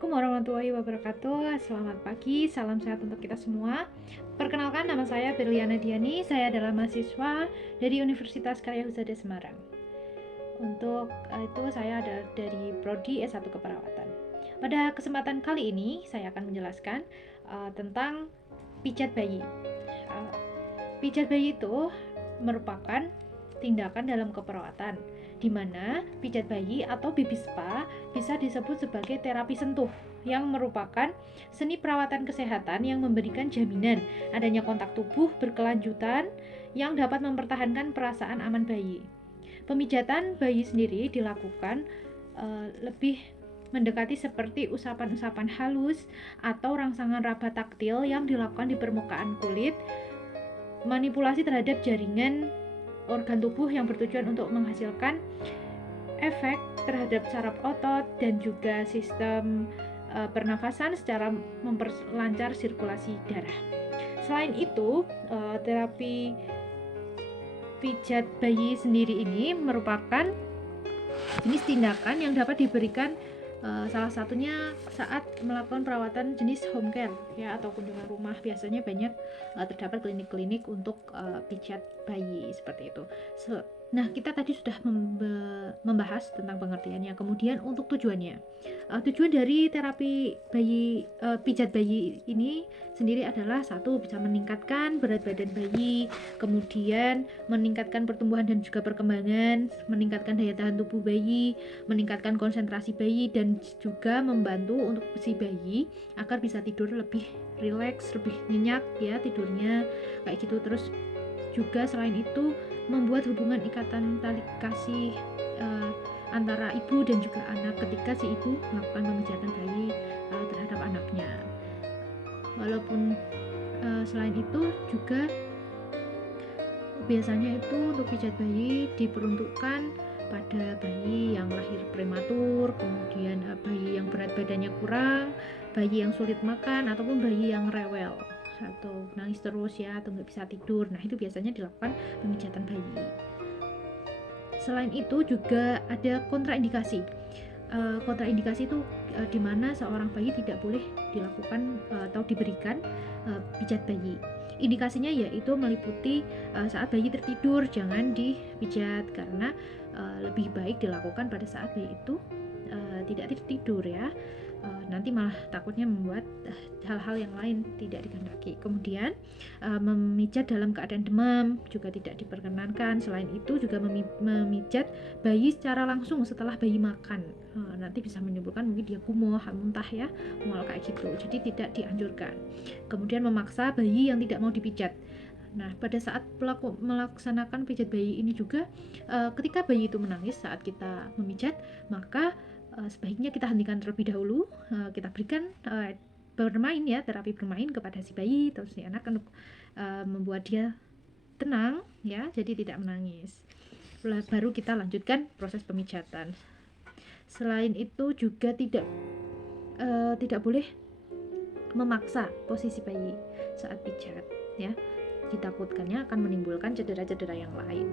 Assalamualaikum warahmatullahi wabarakatuh. Selamat pagi, salam sehat untuk kita semua. Perkenalkan, nama saya Berliana Diani. Saya adalah mahasiswa dari Universitas Karya Husada Semarang. Untuk itu saya ada dari Prodi S1 Keperawatan. Pada kesempatan kali ini saya akan menjelaskan tentang pijat bayi. Pijat bayi itu merupakan tindakan dalam keperawatan, di mana pijat bayi atau baby spa bisa disebut sebagai terapi sentuh yang merupakan seni perawatan kesehatan yang memberikan jaminan adanya kontak tubuh berkelanjutan yang dapat mempertahankan perasaan aman bayi. Pemijatan bayi sendiri dilakukan lebih mendekati seperti usapan-usapan halus atau rangsangan raba taktil yang dilakukan di permukaan kulit, manipulasi terhadap jaringan organ tubuh yang bertujuan untuk menghasilkan efek terhadap saraf otot dan juga sistem pernafasan secara memperlancar sirkulasi darah. Selain itu, terapi pijat bayi sendiri ini merupakan jenis tindakan yang dapat diberikan salah satunya saat melakukan perawatan jenis home care ya, atau kunjungan rumah. Biasanya banyak terdapat klinik-klinik untuk pijat bayi seperti itu. Nah, kita tadi sudah membahas tentang pengertiannya. Kemudian untuk tujuannya, tujuan dari terapi bayi pijat bayi ini sendiri adalah satu, bisa meningkatkan berat badan bayi, kemudian meningkatkan pertumbuhan dan juga perkembangan, meningkatkan daya tahan tubuh bayi, meningkatkan konsentrasi bayi, dan juga membantu untuk si bayi agar bisa tidur lebih rileks, lebih nyenyak ya tidurnya kayak gitu. Terus juga selain itu membuat hubungan ikatan tali kasih antara ibu dan juga anak ketika si ibu melakukan pemijatan bayi terhadap anaknya. Walaupun selain itu juga biasanya itu untuk pijat bayi diperuntukkan pada bayi yang lahir prematur, kemudian bayi yang berat badannya kurang, bayi yang sulit makan, ataupun bayi yang rewel atau nangis terus ya, atau nggak bisa tidur. Nah, itu biasanya dilakukan pemijatan bayi. Selain itu juga ada kontraindikasi. Kontraindikasi itu di mana seorang bayi tidak boleh dilakukan atau diberikan pijat bayi. Indikasinya yaitu meliputi saat bayi tertidur jangan dipijat, karena lebih baik dilakukan pada saat bayi itu tidak tertidur ya. Nanti malah takutnya membuat hal-hal yang lain tidak dikehendaki. Kemudian memijat dalam keadaan demam juga tidak diperkenankan. Selain itu juga memijat bayi secara langsung setelah bayi makan, nanti bisa menimbulkan mungkin dia kumuh, muntah ya, mual kayak gitu. Jadi tidak dianjurkan. Kemudian memaksa bayi yang tidak mau dipijat. Nah, pada saat pelaku melaksanakan pijat bayi ini juga ketika bayi itu menangis saat kita memijat, maka sebaiknya kita hentikan terlebih dahulu. Kita berikan bermain ya, terapi bermain kepada si bayi atau si anak untuk membuat dia tenang ya, jadi tidak menangis. Baru kita lanjutkan proses pemijatan. Selain itu juga tidak boleh memaksa posisi bayi saat pijat ya, ditakutkannya akan menimbulkan cedera-cedera yang lain.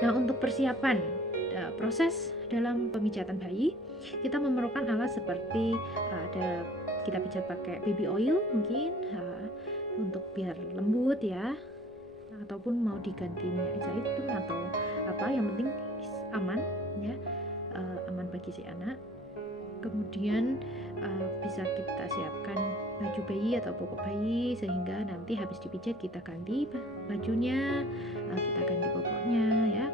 Nah, untuk persiapan proses dalam pemijatan bayi, kita memerlukan alat seperti ada kita pijat pakai baby oil mungkin untuk biar lembut ya, ataupun mau diganti minyak zaitun atau apa, yang penting aman ya, aman bagi si anak. Kemudian bisa kita siapkan baju bayi atau popok bayi sehingga nanti habis dipijat kita ganti bajunya, kita ganti popoknya ya,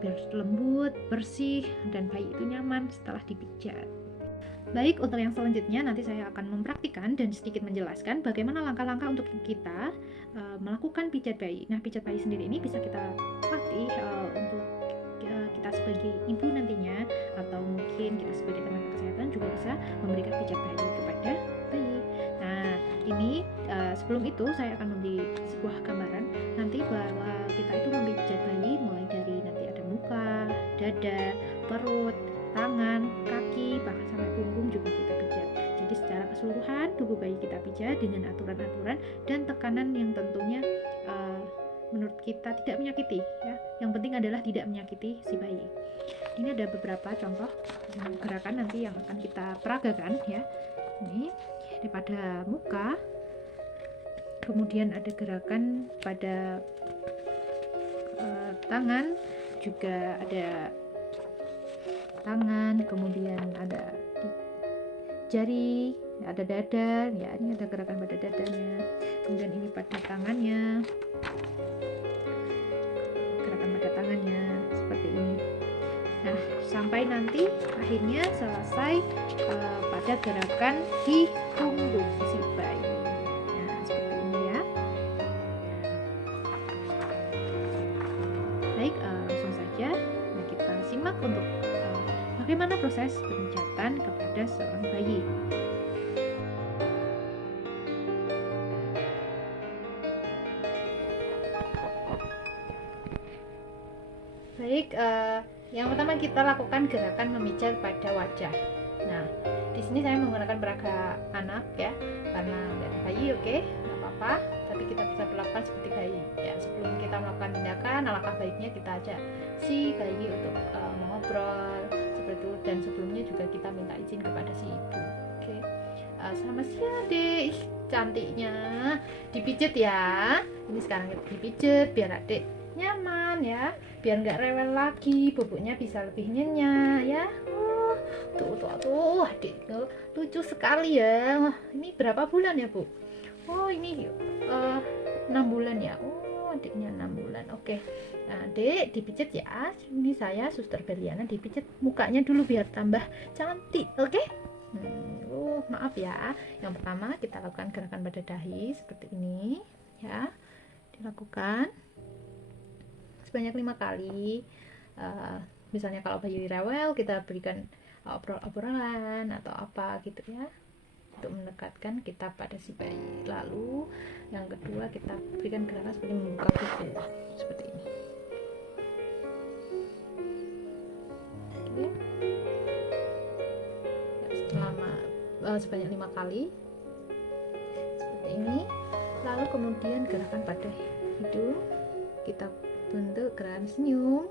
biar lembut, bersih, dan bayi itu nyaman setelah dipijat. Baik, untuk yang selanjutnya nanti saya akan mempraktikkan dan sedikit menjelaskan bagaimana langkah-langkah untuk kita melakukan pijat bayi. Nah, pijat bayi sendiri ini bisa kita latih untuk kita sebagai ibu nantinya, atau mungkin kita sebagai tenaga kesehatan juga bisa memberikan pijat bayi kepada bayi. Nah, ini sebelum itu saya akan memberi sebuah gambaran nanti bahwa kita itu memijat bayi mulai dari nanti ada muka, dada, perut, tangan, kaki, bahkan sampai punggung juga kita pijat. Jadi secara keseluruhan tubuh bayi kita pijat dengan aturan-aturan dan tekanan yang tentunya menurut kita tidak menyakiti ya. Yang penting adalah tidak menyakiti si bayi. Ini ada beberapa contoh gerakan nanti yang akan kita peragakan ya. Ini pada muka, kemudian ada gerakan pada tangan, juga ada tangan, kemudian ada jari, ada dada ya, ini ada gerakan pada dadanya, kemudian ini pada tangannya, gerakan pada tangannya seperti ini. Nah, sampai nanti akhirnya selesai pada gerakan di punggung si bayi. Nah, seperti ini ya. Baik, langsung saja kita simak untuk bagaimana proses pemijatan kepada seorang bayi. Baik, yang pertama kita lakukan gerakan memijat pada wajah. Nah, di sini saya menggunakan peraga anak ya, karena dari bayi oke, nggak apa-apa, tapi kita bisa melakukan seperti bayi. Ya, sebelum kita melakukan tindakan, alangkah baiknya kita ajak si bayi untuk mengobrol seperti itu, dan sebelumnya juga kita minta izin kepada si ibu. Oke, selamat siang dek, cantiknya, dipijit ya. Ini sekarang kita dipijit biar adik nyaman ya, biar nggak rewel lagi, bubuknya bisa lebih nyenyak ya. Tuh adik tuh lucu sekali ya. Wah, ini berapa bulan ya bu? Oh ini 6 bulan ya. Oh adiknya 6 bulan. Oke, nah adik dipijit ya. Ini saya Suster Berliana, dipijit mukanya dulu biar tambah cantik. Oke. Maaf ya, yang pertama kita lakukan gerakan pada dahi seperti ini ya, dilakukan sebanyak 5 kali. Misalnya kalau bayi rewel kita berikan obrolan atau apa gitu ya, untuk mendekatkan kita pada si bayi. Lalu yang kedua kita berikan gerakan seperti membuka bibir seperti ini. Oke. Selama sebanyak 5 kali seperti ini. Lalu kemudian gerakan pada hidung, kita bentuk gerakan senyum.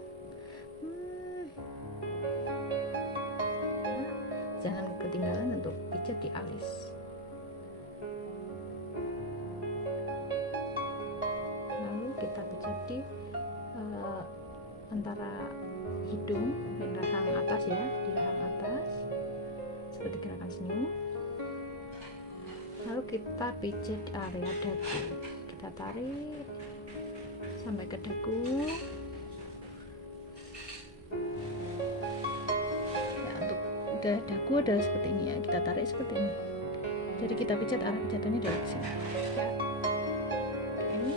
Jangan ketinggalan untuk pijat di alis. Lalu kita pijat di antara hidung dan rahang atas ya, di rahang atas seperti gerakan senyum. Lalu kita pijat area dagu, kita tarik sampai ke dagu. Dagu adalah seperti ini ya, kita tarik seperti ini, jadi kita pijat arah jatuhnya dari sini ya. Ini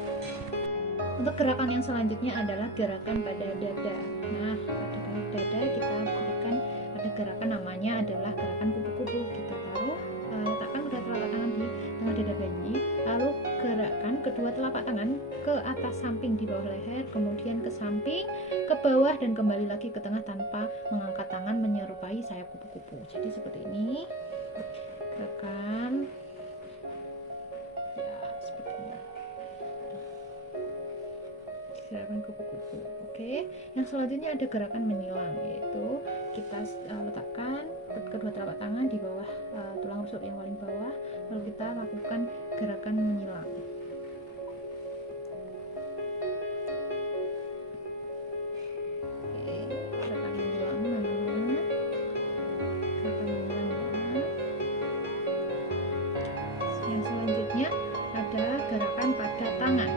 untuk gerakan yang selanjutnya adalah gerakan pada dada. Nah, pada dada kita berikan ada gerakan namanya adalah gerakan kupu-kupu. Kita taruh, letakkan kedua telapak tangan di tengah dada bayi, lalu gerakkan kedua telapak tangan ke atas samping di bawah leher, kemudian ke samping, ke bawah, dan kembali lagi ke tengah tanpa mengangkat tangan, menyerupai sayap kupu-kupu. Jadi seperti ini gerakan ya, seperti ini gerakan kupu-kupu. Oke, yang selanjutnya ada gerakan menyilang, yaitu kita letakkan kedua telapak tangan di bawah tulang rusuk yang paling bawah, lalu kita lakukan gerakan menyilang. Gerakan pada tangan.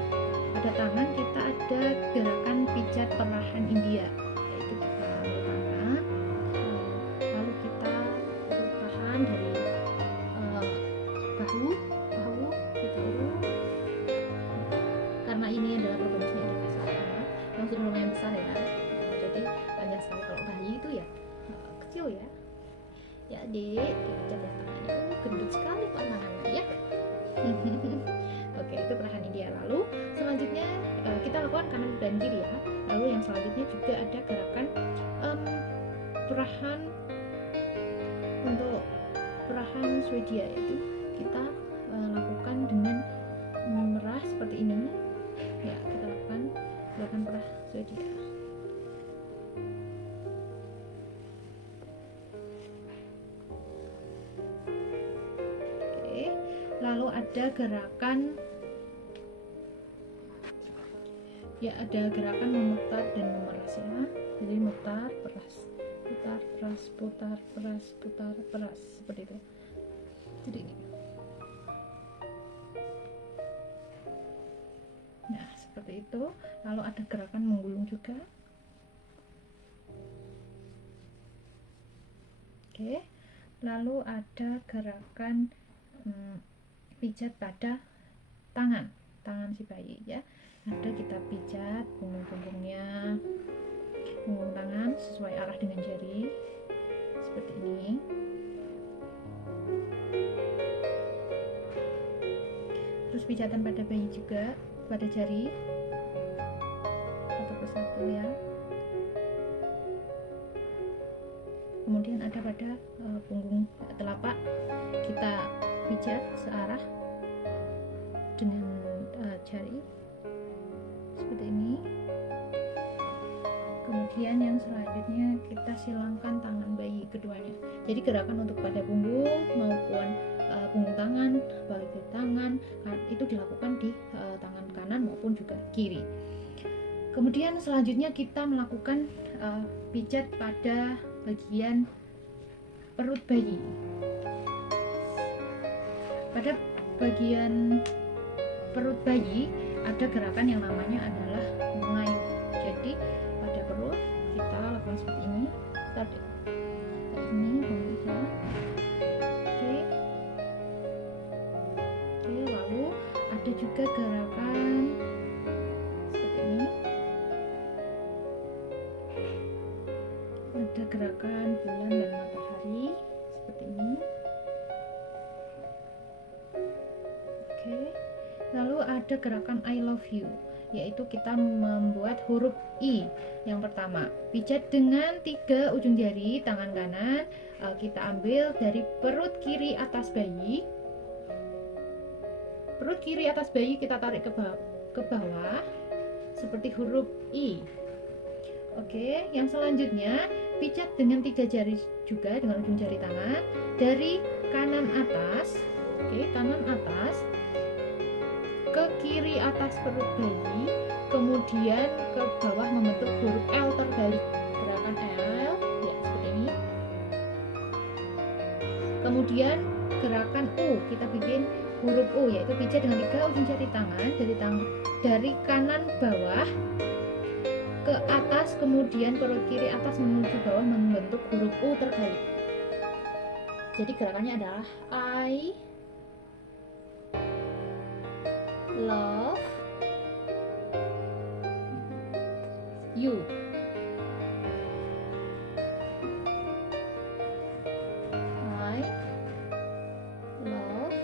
Pada tangan kita ada gerakan pijat perlahan India, yaitu kita ambil tangan, lalu kita perlahan dari bahu kita urut, karena ini adalah proporsinya ada besar banget, yang sudah lumayan besar ya, jadi panjang sekali. Kalau bayi itu ya kecil ya. Ya adik, dipijat ya tangannya. Gendut sekali tangannya ya. Oke, itu perlahan India. Lalu selanjutnya kita lakukan kanan dan kiri ya. Lalu yang selanjutnya juga ada gerakan perahan untuk perahan Swedia, yaitu kita lakukan dengan memerah seperti ini Ya, kita lakukan gerakan perah zodiak. Oke, lalu ada gerakan ada gerakan memutar dan memeras ya. Jadi mutar, peras, putar, peras, putar, peras, putar, peras, seperti itu. Jadi ini. Nah, seperti itu. Lalu ada gerakan menggulung juga. Oke. Lalu ada gerakan pijat pada tangan si bayi ya. Ada kita pijat punggung-punggungnya, punggung tangan sesuai arah dengan jari seperti ini. Terus pijatan pada bayi juga, pada jari satu persatu ya. Kemudian ada pada punggung telapak, kita pijat searah dengan jari seperti ini. Kemudian yang selanjutnya kita silangkan tangan bayi keduanya. Jadi gerakan untuk pada punggung maupun punggung tangan, bagian tangan itu dilakukan di tangan kanan maupun juga kiri. Kemudian selanjutnya kita melakukan pijat pada bagian perut bayi. Pada bagian perut bayi ada gerakan yang namanya adalah mengayuh. Jadi pada perut kita lakukan seperti ini. Ini pemirsa. Oke, lalu ada juga gerakan seperti ini. Ada gerakan bulan dan matahari seperti ini. Oke. Lalu ada gerakan I love you, yaitu kita membuat huruf I. Yang pertama, pijat dengan 3 ujung jari tangan kanan, kita ambil dari perut kiri atas bayi. Perut kiri atas bayi kita tarik ke bawah seperti huruf I. Oke, yang selanjutnya pijat dengan 3 jari juga dengan ujung jari tangan dari kanan atas. Oke, kanan atas ke kiri atas perut bayi, kemudian ke bawah membentuk huruf L terbalik. Gerakan L ya seperti ini. Kemudian gerakan U, kita bikin huruf U, yaitu pijat dengan 3 ujung jari tangan dari kanan bawah ke atas, kemudian perut kiri atas menuju bawah membentuk huruf U terbalik. Jadi gerakannya adalah I love you. I love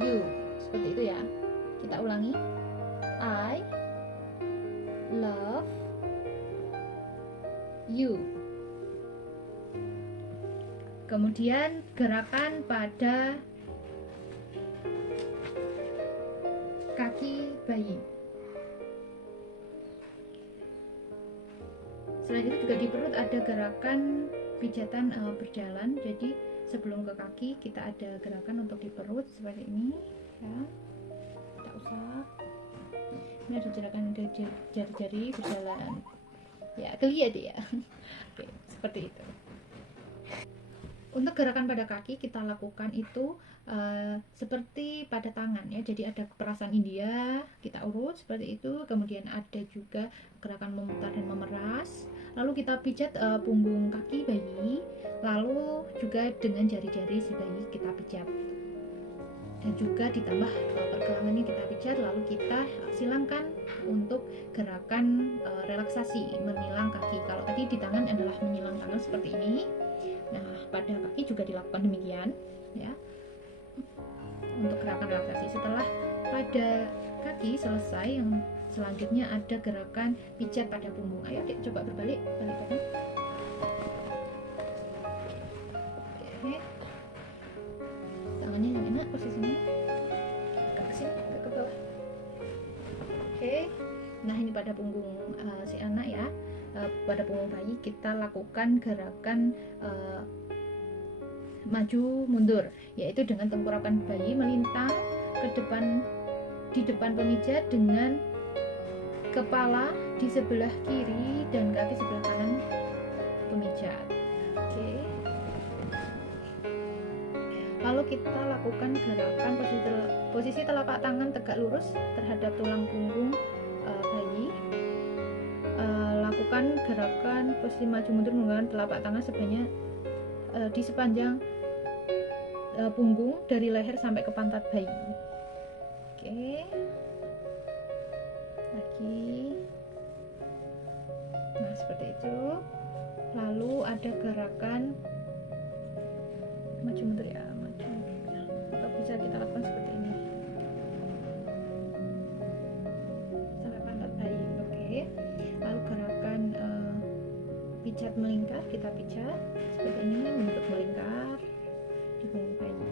you. Seperti itu ya. Kita ulangi. I love you. Kemudian gerakan pada kaki bayi. Selain itu juga di perut ada gerakan pijatan berjalan. Jadi sebelum ke kaki kita ada gerakan untuk di perut seperti ini ya. Kita usap. Ini ada gerakan jari-jari berjalan. Ya, kelihatan ya. Oke, seperti itu. Untuk gerakan pada kaki kita lakukan itu seperti pada tangan ya. Jadi ada perasan India, kita urut seperti itu. Kemudian ada juga gerakan memutar dan memeras. Lalu kita pijat punggung kaki bayi. Lalu juga dengan jari-jari si bayi kita pijat. Dan juga ditambah pergelangannya kita pijat. Lalu kita silangkan untuk gerakan relaksasi menyilang kaki. Kalau tadi di tangan adalah menyilang tangan seperti ini. Nah, pada kaki juga dilakukan demikian ya. Untuk gerakan relaksasi setelah pada kaki selesai, yang selanjutnya ada gerakan pijat pada punggung. Ayo kita coba berbalik, balik kanan. Oke. Tangannya yang enak posisinya. Agak ke sini, agak ke bawah. pada punggung si anak ya, pada punggung bayi, kita lakukan gerakan maju mundur, yaitu dengan tengkorakan bayi melintang ke depan, di depan pemijat, dengan kepala di sebelah kiri dan kaki sebelah kanan pemijat. Oke. Lalu kita lakukan gerakan posisi telapak tangan tegak lurus terhadap tulang punggung bayi. Lakukan gerakan posisi maju mundur menggunakan telapak tangan di sepanjang punggung dari leher sampai ke pantat bayi. Oke. Lagi. Nah, seperti itu. Lalu ada gerakan maju mundur ya, maju. Atau bisa kita lakukan seperti ini. Sampai pantat bayi. Oke. Lalu gerakan pijat melingkar, kita pijat seperti ini untuk melingkar di punggung bayi.